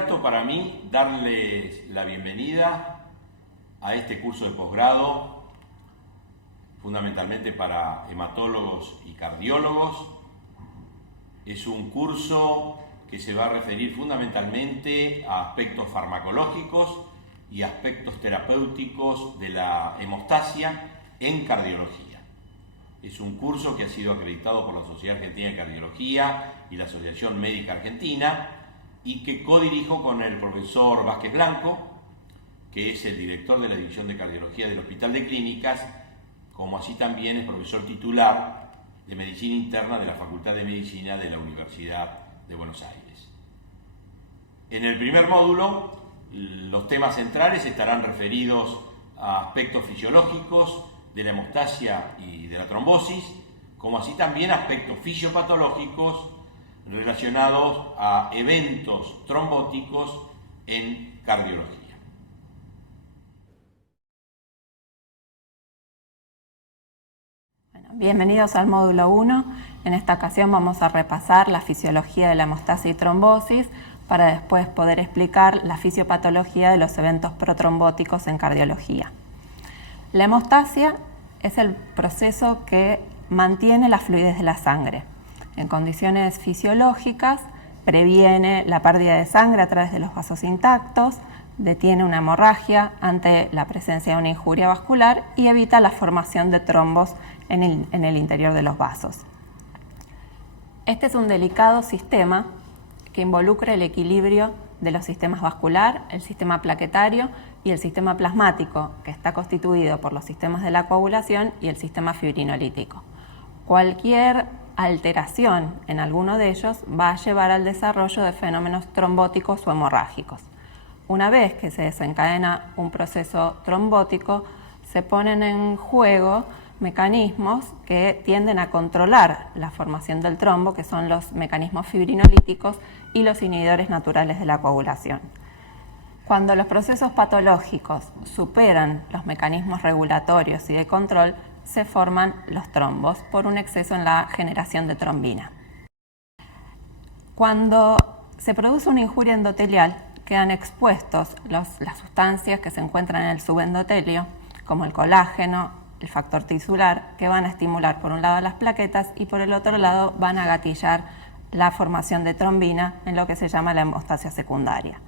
grato para mí darles la bienvenida a este curso de posgrado, fundamentalmente para hematólogos y cardiólogos. Es un curso que se va a referir fundamentalmente a aspectos farmacológicos y aspectos terapéuticos de la hemostasia en cardiología. Es un curso que ha sido acreditado por la Sociedad Argentina de Cardiología y la Asociación Médica Argentina y que codirijo con el profesor Vázquez Blanco, que es el director de la División de Cardiología del Hospital de Clínicas, como así también es profesor titular de Medicina Interna de la Facultad de Medicina de la Universidad de Buenos Aires. En el primer módulo, los temas centrales estarán referidos a aspectos fisiológicos de la hemostasia y de la trombosis, como así también aspectos fisiopatológicos relacionados a eventos trombóticos en cardiología. Bienvenidos al módulo 1. En esta ocasión vamos a repasar la fisiología de la hemostasia y trombosis para después poder explicar la fisiopatología de los eventos protrombóticos en cardiología. La hemostasia es el proceso que mantiene la fluidez de la sangre. En condiciones fisiológicas previene la pérdida de sangre a través de los vasos intactos, detiene una hemorragia ante la presencia de una injuria vascular y evita la formación de trombos en el interior de los vasos. Este es un delicado sistema que involucra el equilibrio de los sistemas vascular, el sistema plaquetario y el sistema plasmático, que está constituido por los sistemas de la coagulación y el sistema fibrinolítico. Cualquier alteración en alguno de ellos va a llevar al desarrollo de fenómenos trombóticos o hemorrágicos. Una vez que se desencadena un proceso trombótico, se ponen en juego mecanismos que tienden a controlar la formación del trombo, que son los mecanismos fibrinolíticos y los inhibidores naturales de la coagulación. Cuando los procesos patológicos superan los mecanismos regulatorios y de control, se forman los trombos por un exceso en la generación de trombina. Cuando se produce una injuria endotelial, quedan expuestos las sustancias que se encuentran en el subendotelio, como el colágeno, el factor tisular, que van a estimular por un lado las plaquetas y por el otro lado van a gatillar la formación de trombina en lo que se llama la hemostasia secundaria.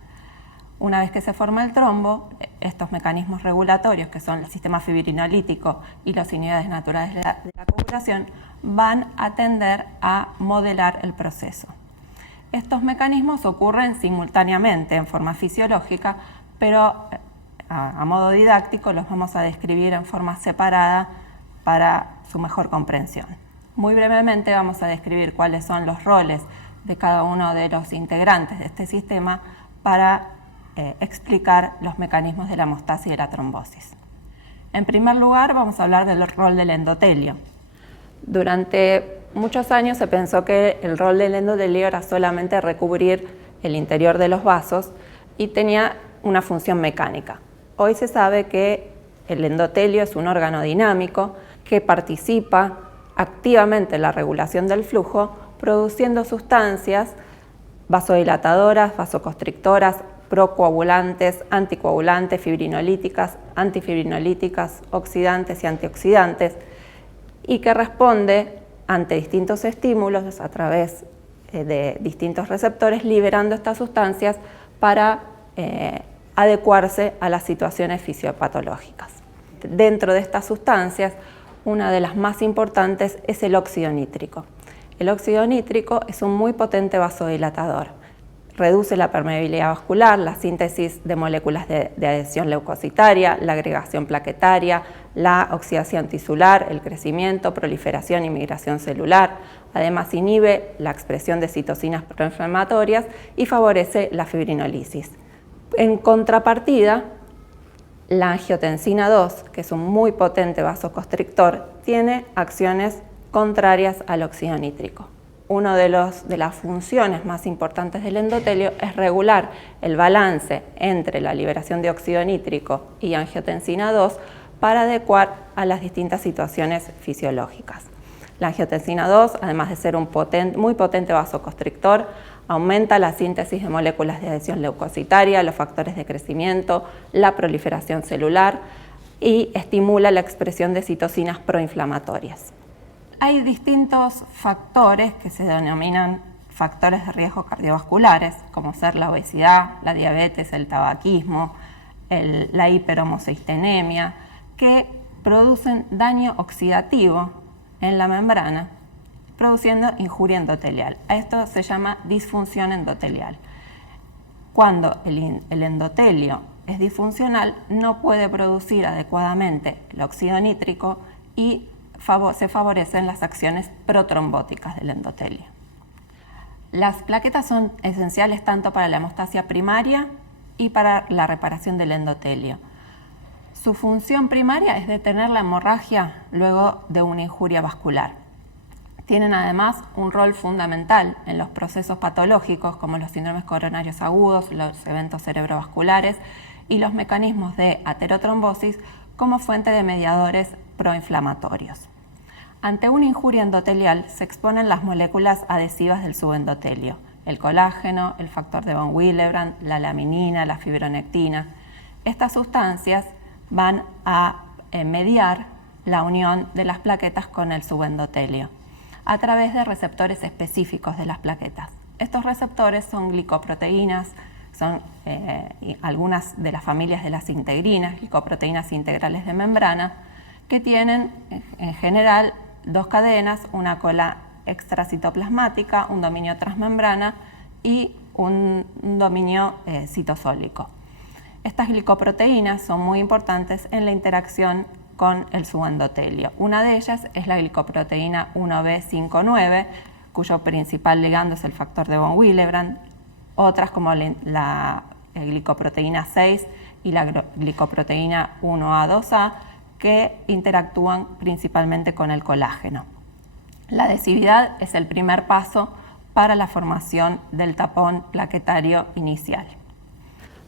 Una vez que se forma el trombo, estos mecanismos regulatorios, que son el sistema fibrinolítico y los inhibidores naturales de la coagulación, van a tender a modelar el proceso. Estos mecanismos ocurren simultáneamente en forma fisiológica, pero a modo didáctico los vamos a describir en forma separada para su mejor comprensión. Muy brevemente vamos a describir cuáles son los roles de cada uno de los integrantes de este sistema para explicar los mecanismos de la hemostasia y de la trombosis. En primer lugar, vamos a hablar del rol del endotelio. Durante muchos años se pensó que el rol del endotelio era solamente recubrir el interior de los vasos y tenía una función mecánica. Hoy se sabe que el endotelio es un órgano dinámico que participa activamente en la regulación del flujo, produciendo sustancias vasodilatadoras, vasoconstrictoras, procoagulantes, anticoagulantes, fibrinolíticas, antifibrinolíticas, oxidantes y antioxidantes, y que responde ante distintos estímulos a través de distintos receptores, liberando estas sustancias para adecuarse a las situaciones fisiopatológicas. Dentro de estas sustancias, una de las más importantes es el óxido nítrico. El óxido nítrico es un muy potente vasodilatador. Reduce la permeabilidad vascular, la síntesis de moléculas de adhesión leucocitaria, la agregación plaquetaria, la oxidación tisular, el crecimiento, proliferación y migración celular. Además, inhibe la expresión de citocinas proinflamatorias y favorece la fibrinolisis. En contrapartida, la angiotensina 2, que es un muy potente vasoconstrictor, tiene acciones contrarias al óxido nítrico. Una de las funciones más importantes del endotelio es regular el balance entre la liberación de óxido nítrico y angiotensina 2 para adecuar a las distintas situaciones fisiológicas. La angiotensina 2, además de ser un muy potente vasoconstrictor, Aumenta la síntesis de moléculas de adhesión leucocitaria, los factores de crecimiento, la proliferación celular y estimula la expresión de citocinas proinflamatorias. Hay distintos factores que se denominan factores de riesgo cardiovasculares, como ser la obesidad, la diabetes, el tabaquismo, la hiperhomocisteinemia, que producen daño oxidativo en la membrana, produciendo injuria endotelial. A esto se llama disfunción endotelial. Cuando el endotelio es disfuncional, no puede producir adecuadamente el óxido nítrico y se favorecen las acciones protrombóticas del endotelio. Las plaquetas son esenciales tanto para la hemostasia primaria y para la reparación del endotelio. Su función primaria es detener la hemorragia luego de una injuria vascular. Tienen además un rol fundamental en los procesos patológicos como los síndromes coronarios agudos, los eventos cerebrovasculares y los mecanismos de aterotrombosis como fuente de mediadores proinflamatorios. Ante una injuria endotelial se exponen las moléculas adhesivas del subendotelio, el colágeno, el factor de von Willebrand, la laminina, la fibronectina. Estas sustancias van a mediar la unión de las plaquetas con el subendotelio a través de receptores específicos de las plaquetas. Estos receptores son glicoproteínas, son algunas de las familias de las integrinas, glicoproteínas integrales de membrana, que tienen en general dos cadenas, una cola extracitoplasmática, un dominio transmembrana y un dominio citosólico. Estas glicoproteínas son muy importantes en la interacción con el subendotelio. Una de ellas es la glicoproteína 1B59, cuyo principal ligando es el factor de von Willebrand. Otras como la glicoproteína 6 y la glicoproteína 1A2A, que interactúan principalmente con el colágeno. La adhesividad es el primer paso para la formación del tapón plaquetario inicial.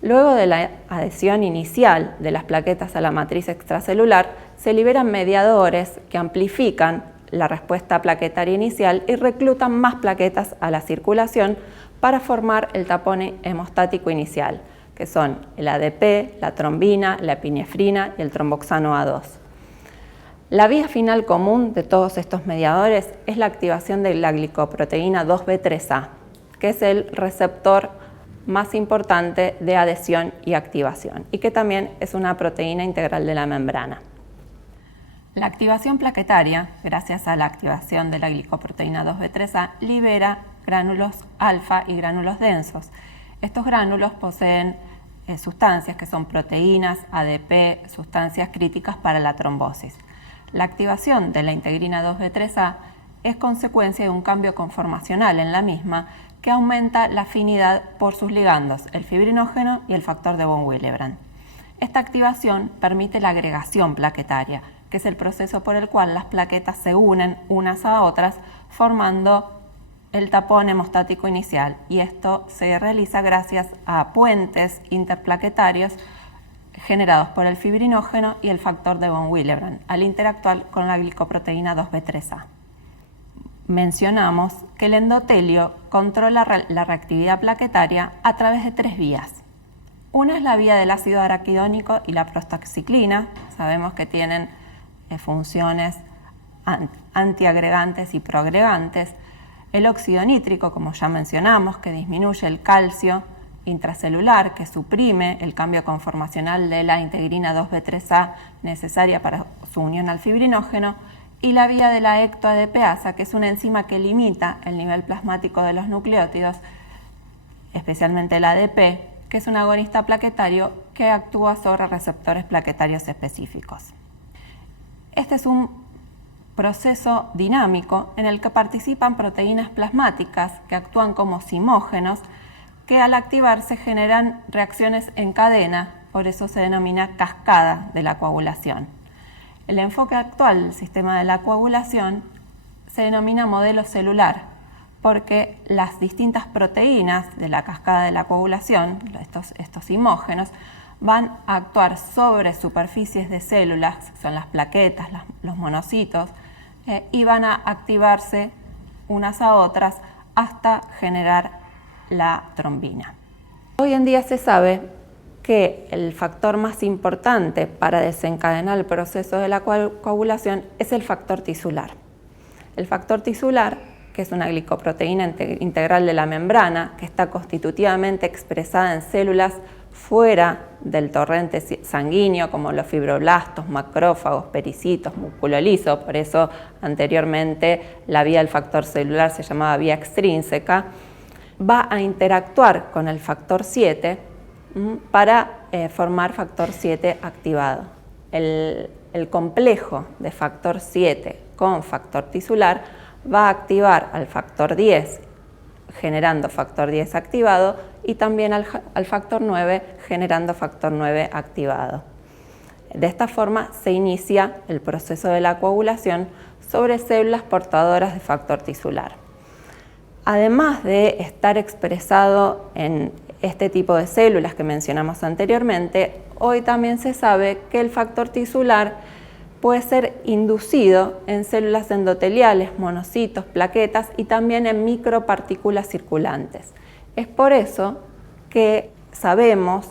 Luego de la adhesión inicial de las plaquetas a la matriz extracelular, se liberan mediadores que amplifican la respuesta plaquetaria inicial y reclutan más plaquetas a la circulación para formar el tapón hemostático inicial, que son el ADP, la trombina, la epinefrina y el tromboxano A2. La vía final común de todos estos mediadores es la activación de la glicoproteína 2B3A, que es el receptor más importante de adhesión y activación, y que también es una proteína integral de la membrana. La activación plaquetaria, gracias a la activación de la glicoproteína 2B3A, libera gránulos alfa y gránulos densos. Estos gránulos poseen sustancias que son proteínas, ADP, sustancias críticas para la trombosis. La activación de la integrina 2B3A es consecuencia de un cambio conformacional en la misma que aumenta la afinidad por sus ligandos, el fibrinógeno y el factor de von Willebrand. Esta activación permite la agregación plaquetaria, que es el proceso por el cual las plaquetas se unen unas a otras, formando el tapón hemostático inicial, y esto se realiza gracias a puentes interplaquetarios generados por el fibrinógeno y el factor de von Willebrand, al interactuar con la glicoproteína 2B3A. Mencionamos que el endotelio controla la reactividad plaquetaria a través de tres vías. Una es la vía del ácido araquidónico y la prostaxiclina. Sabemos que tienen funciones antiagregantes y proagregantes. El óxido nítrico, como ya mencionamos, que disminuye el calcio intracelular, que suprime el cambio conformacional de la integrina 2B3A necesaria para su unión al fibrinógeno, y la vía de la ectoadepasa, que es una enzima que limita el nivel plasmático de los nucleótidos, especialmente el ADP, que es un agonista plaquetario que actúa sobre receptores plaquetarios específicos. Este es un proceso dinámico en el que participan proteínas plasmáticas que actúan como simógenos, que al activarse generan reacciones en cadena, por eso se denomina cascada de la coagulación. El enfoque actual del sistema de la coagulación se denomina modelo celular, porque las distintas proteínas de la cascada de la coagulación, estos simógenos, van a actuar sobre superficies de células, que son las plaquetas, los monocitos, y van a activarse unas a otras hasta generar la trombina. Hoy en día se sabe que el factor más importante para desencadenar el proceso de la coagulación es el factor tisular. El factor tisular, que es una glicoproteína integral de la membrana, que está constitutivamente expresada en células fuera del torrente sanguíneo, como los fibroblastos, macrófagos, pericitos, músculo liso. Por eso anteriormente la vía del factor celular se llamaba vía extrínseca. Va a interactuar con el factor 7 para formar factor 7 activado. El complejo de factor 7 con factor tisular va a activar al factor 10, generando factor 10 activado, y también al factor 9, generando factor 9 activado. De esta forma se inicia el proceso de la coagulación sobre células portadoras de factor tisular. Además de estar expresado en este tipo de células que mencionamos anteriormente, hoy también se sabe que el factor tisular puede ser inducido en células endoteliales, monocitos, plaquetas y también en micropartículas circulantes. Es por eso que sabemos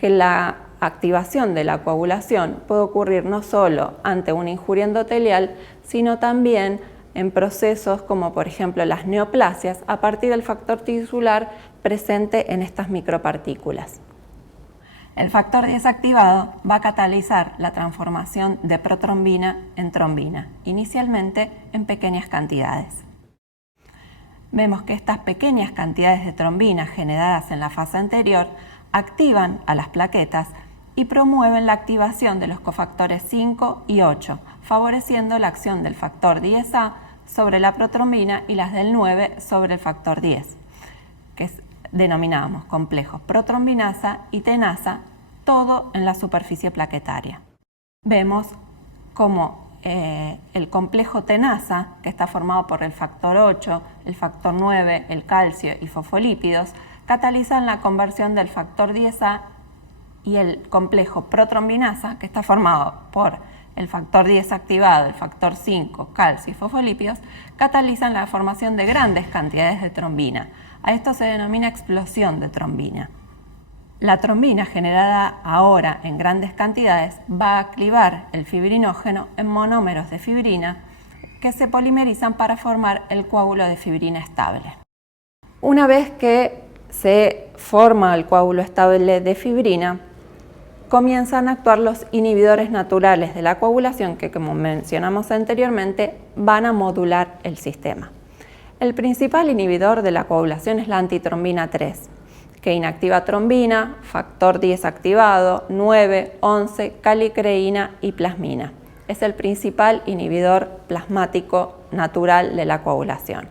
que la activación de la coagulación puede ocurrir no solo ante una injuria endotelial, sino también en procesos como por ejemplo las neoplasias a partir del factor tisular presente en estas micropartículas. El factor 10 activado va a catalizar la transformación de protrombina en trombina, inicialmente en pequeñas cantidades. Vemos que estas pequeñas cantidades de trombina generadas en la fase anterior activan a las plaquetas y promueven la activación de los cofactores 5 y 8, favoreciendo la acción del factor 10A sobre la protrombina y las del 9 sobre el factor 10, que denominamos complejos protrombinasa y tenasa, todo en la superficie plaquetaria. Vemos cómo el complejo tenasa, que está formado por el factor 8, el factor 9, el calcio y fosfolípidos, catalizan la conversión del factor 10A, y el complejo protrombinasa, que está formado por el factor 10 activado, el factor 5, calcio y fosfolípidos, catalizan la formación de grandes cantidades de trombina. A esto se denomina explosión de trombina. La trombina generada ahora en grandes cantidades va a clivar el fibrinógeno en monómeros de fibrina que se polimerizan para formar el coágulo de fibrina estable. Una vez que se forma el coágulo estable de fibrina, comienzan a actuar los inhibidores naturales de la coagulación que, como mencionamos anteriormente, van a modular el sistema. El principal inhibidor de la coagulación es la antitrombina 3, que inactiva trombina, factor 10 activado, 9, 11, calicreína y plasmina. Es el principal inhibidor plasmático natural de la coagulación.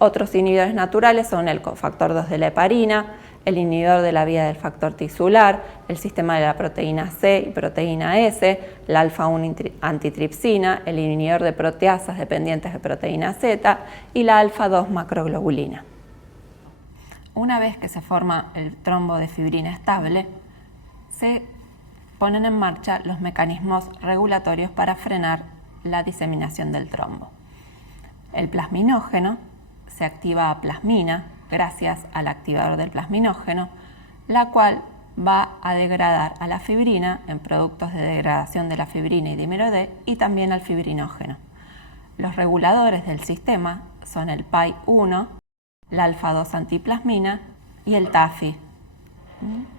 Otros inhibidores naturales son el cofactor 2 de la heparina, el inhibidor de la vía del factor tisular, el sistema de la proteína C y proteína S, la alfa-1 antitripsina, el inhibidor de proteasas dependientes de proteína Z y la alfa-2 macroglobulina. Una vez que se forma el trombo de fibrina estable, se ponen en marcha los mecanismos regulatorios para frenar la diseminación del trombo. El plasminógeno se activa a plasmina gracias al activador del plasminógeno, la cual va a degradar a la fibrina en productos de degradación de la fibrina y dímero D y también al fibrinógeno. Los reguladores del sistema son el PAI-1, la alfa-2 antiplasmina y el TAFI,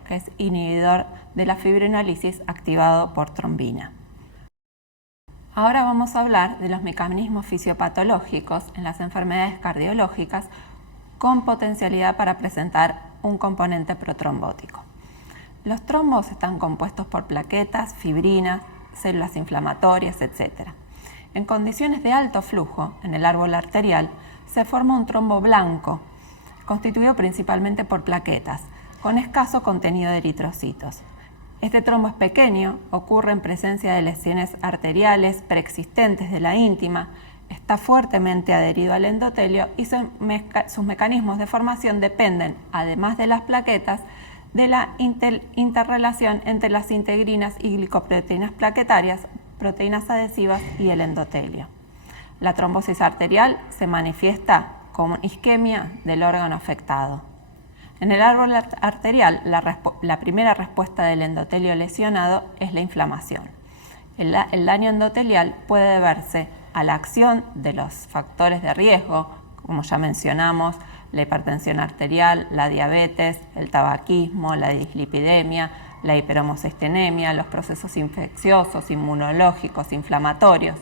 que es inhibidor de la fibrinólisis activado por trombina. Ahora vamos a hablar de los mecanismos fisiopatológicos en las enfermedades cardiológicas con potencialidad para presentar un componente protrombótico. Los trombos están compuestos por plaquetas, fibrinas, células inflamatorias, etc. En condiciones de alto flujo, en el árbol arterial, se forma un trombo blanco, constituido principalmente por plaquetas, con escaso contenido de eritrocitos. Este trombo es pequeño, ocurre en presencia de lesiones arteriales preexistentes de la íntima, está fuertemente adherido al endotelio y sus mecanismos de formación dependen, además de las plaquetas, de la interrelación entre las integrinas y glicoproteínas plaquetarias, proteínas adhesivas y el endotelio. La trombosis arterial se manifiesta como isquemia del órgano afectado. En el árbol arterial, la primera respuesta del endotelio lesionado es la inflamación. El daño endotelial puede deberse a la acción de los factores de riesgo, como ya mencionamos, la hipertensión arterial, la diabetes, el tabaquismo, la dislipidemia, la hiperhomocistenemia, los procesos infecciosos, inmunológicos, inflamatorios.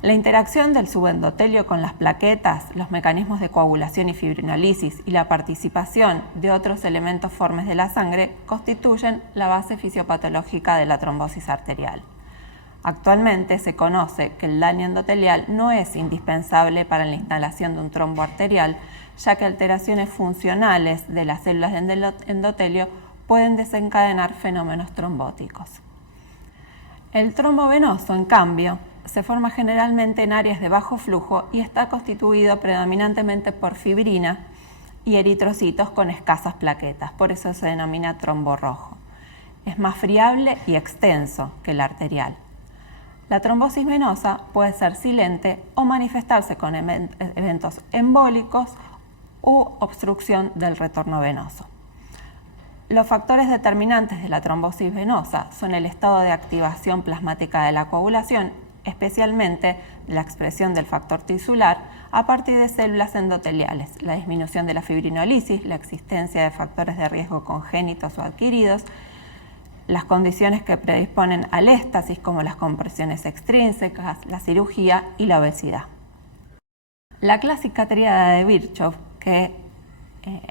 La interacción del subendotelio con las plaquetas, los mecanismos de coagulación y fibrinolisis y la participación de otros elementos formes de la sangre constituyen la base fisiopatológica de la trombosis arterial. Actualmente se conoce que el daño endotelial no es indispensable para la instalación de un trombo arterial, ya que alteraciones funcionales de las células de endotelio pueden desencadenar fenómenos trombóticos. El trombo venoso, en cambio, se forma generalmente en áreas de bajo flujo y está constituido predominantemente por fibrina y eritrocitos con escasas plaquetas, por eso se denomina trombo rojo. Es más friable y extenso que el arterial. La trombosis venosa puede ser silente o manifestarse con eventos embólicos u obstrucción del retorno venoso. Los factores determinantes de la trombosis venosa son el estado de activación plasmática de la coagulación, especialmente la expresión del factor tisular a partir de células endoteliales, la disminución de la fibrinolisis, la existencia de factores de riesgo congénitos o adquiridos, las condiciones que predisponen al éstasis como las compresiones extrínsecas, la cirugía y la obesidad. La clásica tríada de Virchow, que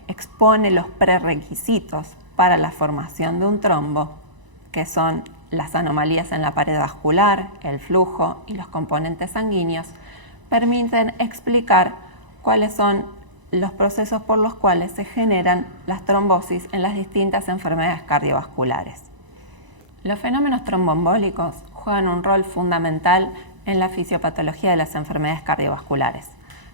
expone los prerequisitos para la formación de un trombo, que son las anomalías en la pared vascular, el flujo y los componentes sanguíneos, permiten explicar cuáles son los procesos por los cuales se generan las trombosis en las distintas enfermedades cardiovasculares. Los fenómenos tromboembólicos juegan un rol fundamental en la fisiopatología de las enfermedades cardiovasculares.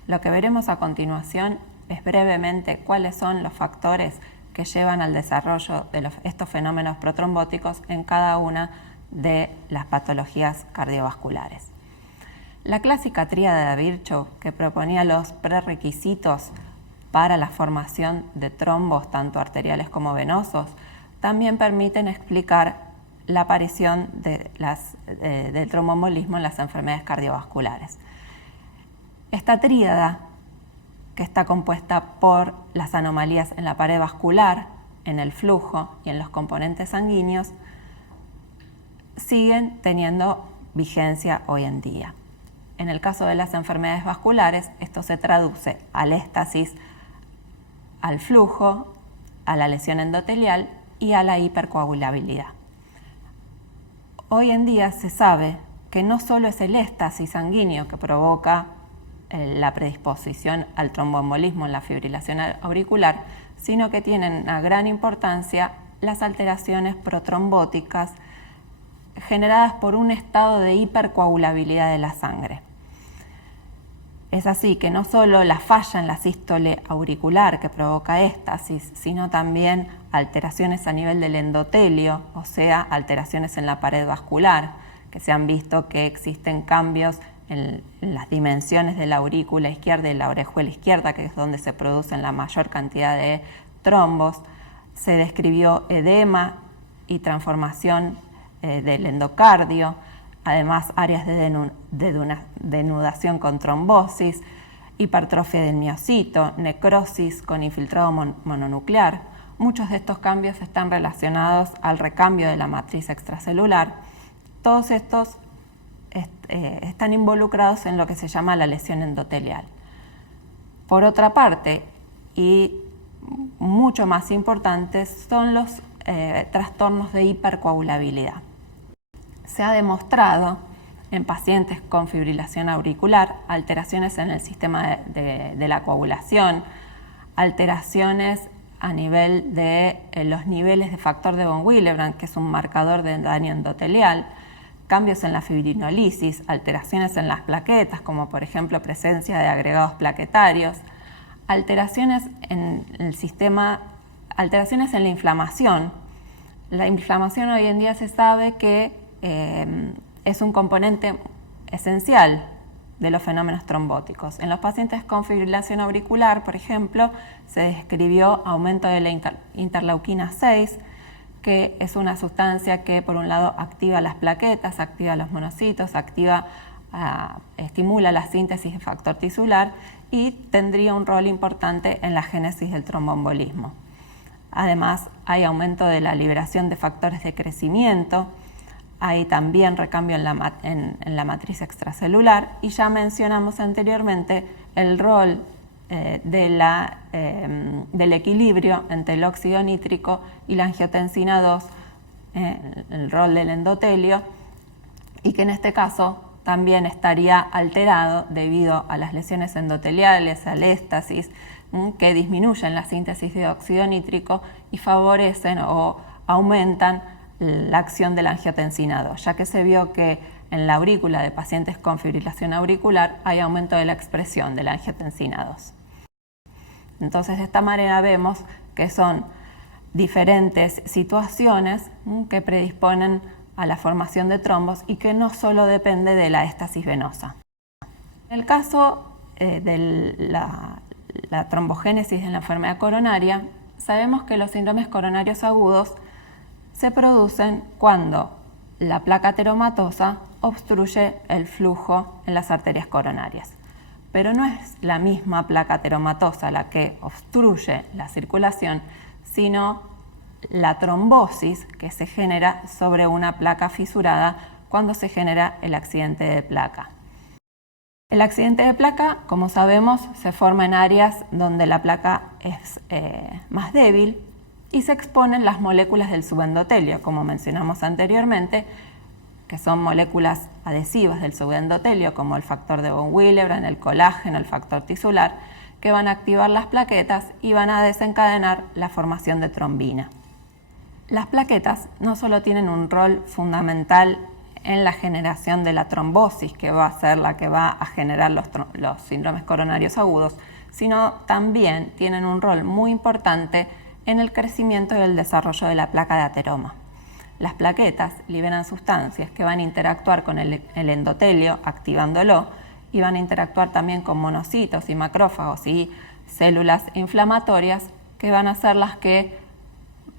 Lo que veremos a continuación es brevemente cuáles son los factores que llevan al desarrollo de estos fenómenos protrombóticos en cada una de las patologías cardiovasculares. La clásica tríada de Virchow, que proponía los prerequisitos para la formación de trombos tanto arteriales como venosos, también permiten explicar la aparición del tromboembolismo en las enfermedades cardiovasculares. Esta tríada, que está compuesta por las anomalías en la pared vascular, en el flujo y en los componentes sanguíneos, siguen teniendo vigencia hoy en día. En el caso de las enfermedades vasculares, esto se traduce al éstasis, al flujo, a la lesión endotelial y a la hipercoagulabilidad. Hoy en día se sabe que no solo es el éstasis sanguíneo que provoca la predisposición al tromboembolismo en la fibrilación auricular, sino que tienen una gran importancia las alteraciones protrombóticas generadas por un estado de hipercoagulabilidad de la sangre. Es así que no solo la falla en la sístole auricular que provoca éstasis, sino también alteraciones a nivel del endotelio, o sea, alteraciones en la pared vascular, que se han visto que existen cambios en las dimensiones de la aurícula izquierda y la orejuela izquierda, que es donde se producen la mayor cantidad de trombos. Se describió edema y transformación del endocardio, además áreas de denudación con trombosis, hipertrofia del miocito, necrosis con infiltrado mononuclear. Muchos de estos cambios están relacionados al recambio de la matriz extracelular. Todos estos están involucrados en lo que se llama la lesión endotelial. Por otra parte, y mucho más importantes, son los trastornos de hipercoagulabilidad. Se ha demostrado en pacientes con fibrilación auricular alteraciones en el sistema de la coagulación, alteraciones a nivel de los niveles de factor de von Willebrand, que es un marcador de daño endotelial, cambios en la fibrinolisis, alteraciones en las plaquetas, como por ejemplo presencia de agregados plaquetarios, alteraciones en el sistema, alteraciones en la inflamación. La inflamación hoy en día se sabe que es un componente esencial de los fenómenos trombóticos. En los pacientes con fibrilación auricular, por ejemplo, se describió aumento de la interleuquina 6, que es una sustancia que por un lado activa las plaquetas, activa los monocitos, estimula la síntesis de factor tisular y tendría un rol importante en la génesis del tromboembolismo. Además, hay aumento de la liberación de factores de crecimiento, hay también recambio en la matriz extracelular y ya mencionamos anteriormente el rol del equilibrio entre el óxido nítrico y la angiotensina 2, el rol del endotelio, y que en este caso también estaría alterado debido a las lesiones endoteliales, al éstasis, que disminuyen la síntesis de óxido nítrico y favorecen o aumentan la acción de la angiotensina 2, ya que se vio que en la aurícula de pacientes con fibrilación auricular hay aumento de la expresión de la angiotensina 2. Entonces, de esta manera vemos que son diferentes situaciones que predisponen a la formación de trombos y que no solo depende de la éstasis venosa. En el caso de la trombogénesis en la enfermedad coronaria, sabemos que los síndromes coronarios agudos se producen cuando la placa ateromatosa obstruye el flujo en las arterias coronarias. Pero no es la misma placa ateromatosa la que obstruye la circulación, sino la trombosis que se genera sobre una placa fisurada cuando se genera el accidente de placa. El accidente de placa, como sabemos, se forma en áreas donde la placa es más débil y se exponen las moléculas del subendotelio, como mencionamos anteriormente, que son moléculas adhesivas del subendotelio, como el factor de von Willebrand, el colágeno, el factor tisular, que van a activar las plaquetas y van a desencadenar la formación de trombina. Las plaquetas no solo tienen un rol fundamental en la generación de la trombosis, que va a ser la que va a generar los síndromes coronarios agudos, sino también tienen un rol muy importante en el crecimiento y el desarrollo de la placa de ateroma. Las plaquetas liberan sustancias que van a interactuar con el endotelio, activándolo, y van a interactuar también con monocitos y macrófagos y células inflamatorias, que van a ser las que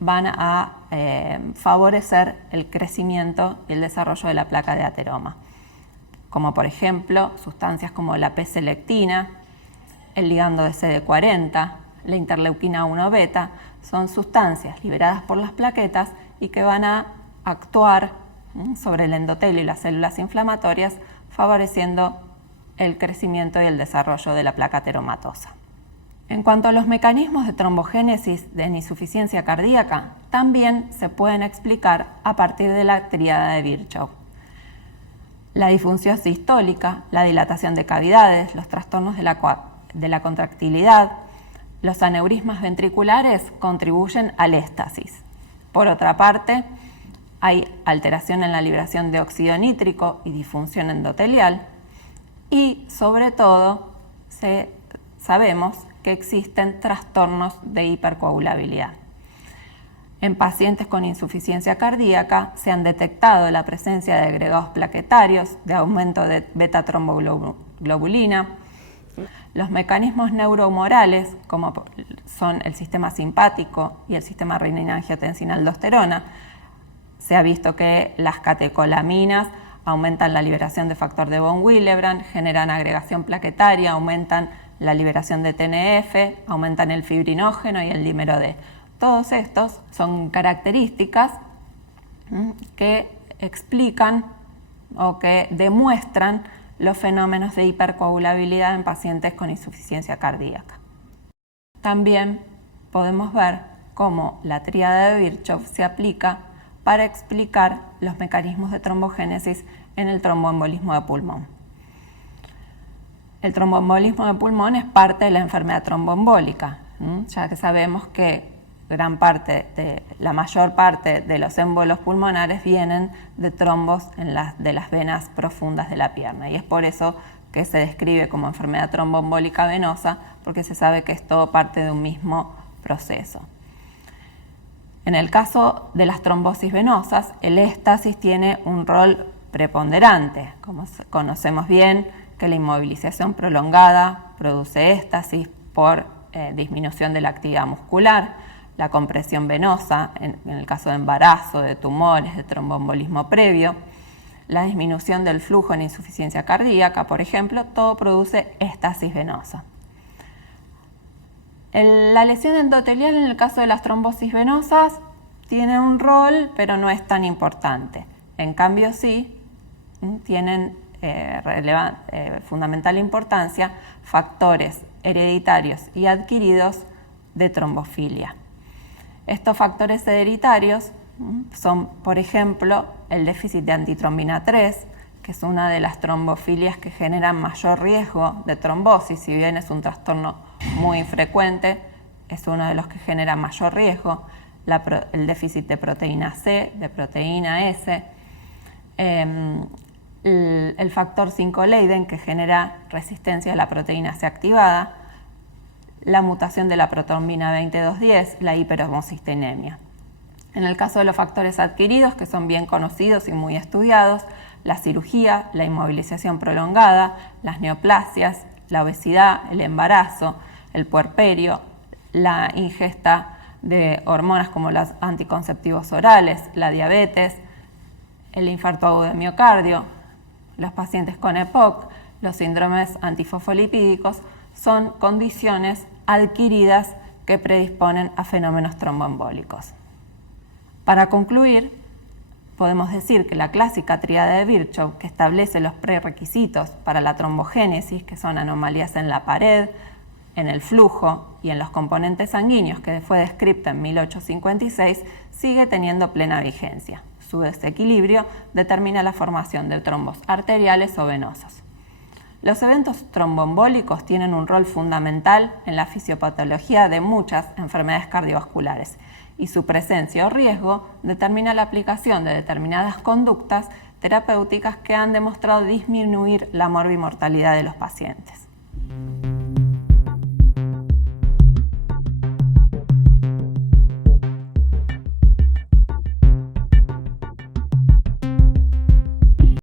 van a favorecer el crecimiento y el desarrollo de la placa de ateroma, como por ejemplo sustancias como la P-selectina, el ligando de CD40, la interleuquina 1 beta, son sustancias liberadas por las plaquetas y que van a actuar sobre el endotelio y las células inflamatorias, favoreciendo el crecimiento y el desarrollo de la placa ateromatosa. En cuanto a los mecanismos de trombogénesis en insuficiencia cardíaca, también se pueden explicar a partir de la tríada de Virchow. La disfunción sistólica, la dilatación de cavidades, los trastornos de la contractilidad, los aneurismas ventriculares contribuyen al éstasis. Por otra parte, hay alteración en la liberación de óxido nítrico y disfunción endotelial, y sobre todo sabemos que existen trastornos de hipercoagulabilidad. En pacientes con insuficiencia cardíaca se han detectado la presencia de agregados plaquetarios, de aumento de beta-tromboglobulina. Los mecanismos neurohumorales, como son el sistema simpático y el sistema renina-angiotensina-aldosterona, se ha visto que las catecolaminas aumentan la liberación de factor de von Willebrand, generan agregación plaquetaria, aumentan la liberación de TNF, aumentan el fibrinógeno y el dímero D. Todos estos son características que explican o que demuestran los fenómenos de hipercoagulabilidad en pacientes con insuficiencia cardíaca. También podemos ver cómo la tríada de Virchow se aplica para explicar los mecanismos de trombogénesis en el tromboembolismo de pulmón. El tromboembolismo de pulmón es parte de la enfermedad tromboembólica, ya que sabemos que la mayor parte de los émbolos pulmonares vienen de trombos de las venas profundas de la pierna, y es por eso que se describe como enfermedad tromboembólica venosa, porque se sabe que es todo parte de un mismo proceso. En el caso de las trombosis venosas, el éstasis tiene un rol preponderante. Como conocemos bien, que la inmovilización prolongada produce éstasis por disminución de la actividad muscular, la compresión venosa en el caso de embarazo, de tumores, de tromboembolismo previo, la disminución del flujo en insuficiencia cardíaca, por ejemplo, todo produce éstasis venosa. La lesión endotelial en el caso de las trombosis venosas tiene un rol, pero no es tan importante. En cambio, sí tienen fundamental importancia factores hereditarios y adquiridos de trombofilia. Estos factores hereditarios son, por ejemplo, el déficit de antitrombina 3, que es una de las trombofilias que generan mayor riesgo de trombosis, si bien es un trastorno muy infrecuente, es uno de los que genera mayor riesgo, el déficit de proteína C, de proteína S, el factor 5 Leiden, que genera resistencia a la proteína C activada, la mutación de la protrombina 2210, la hiperhomocisteínemia. En el caso de los factores adquiridos, que son bien conocidos y muy estudiados, la cirugía, la inmovilización prolongada, las neoplasias, la obesidad, el embarazo, el puerperio, la ingesta de hormonas como los anticonceptivos orales, la diabetes, el infarto agudo de miocardio, los pacientes con EPOC, los síndromes antifosfolipídicos, son condiciones adquiridas que predisponen a fenómenos tromboembólicos. Para concluir, podemos decir que la clásica tríada de Virchow, que establece los prerequisitos para la trombogénesis, que son anomalías en la pared, en el flujo y en los componentes sanguíneos, que fue descrita en 1856, sigue teniendo plena vigencia. Su desequilibrio determina la formación de trombos arteriales o venosos. Los eventos tromboembólicos tienen un rol fundamental en la fisiopatología de muchas enfermedades cardiovasculares y su presencia o riesgo determina la aplicación de determinadas conductas terapéuticas que han demostrado disminuir la morbimortalidad de los pacientes.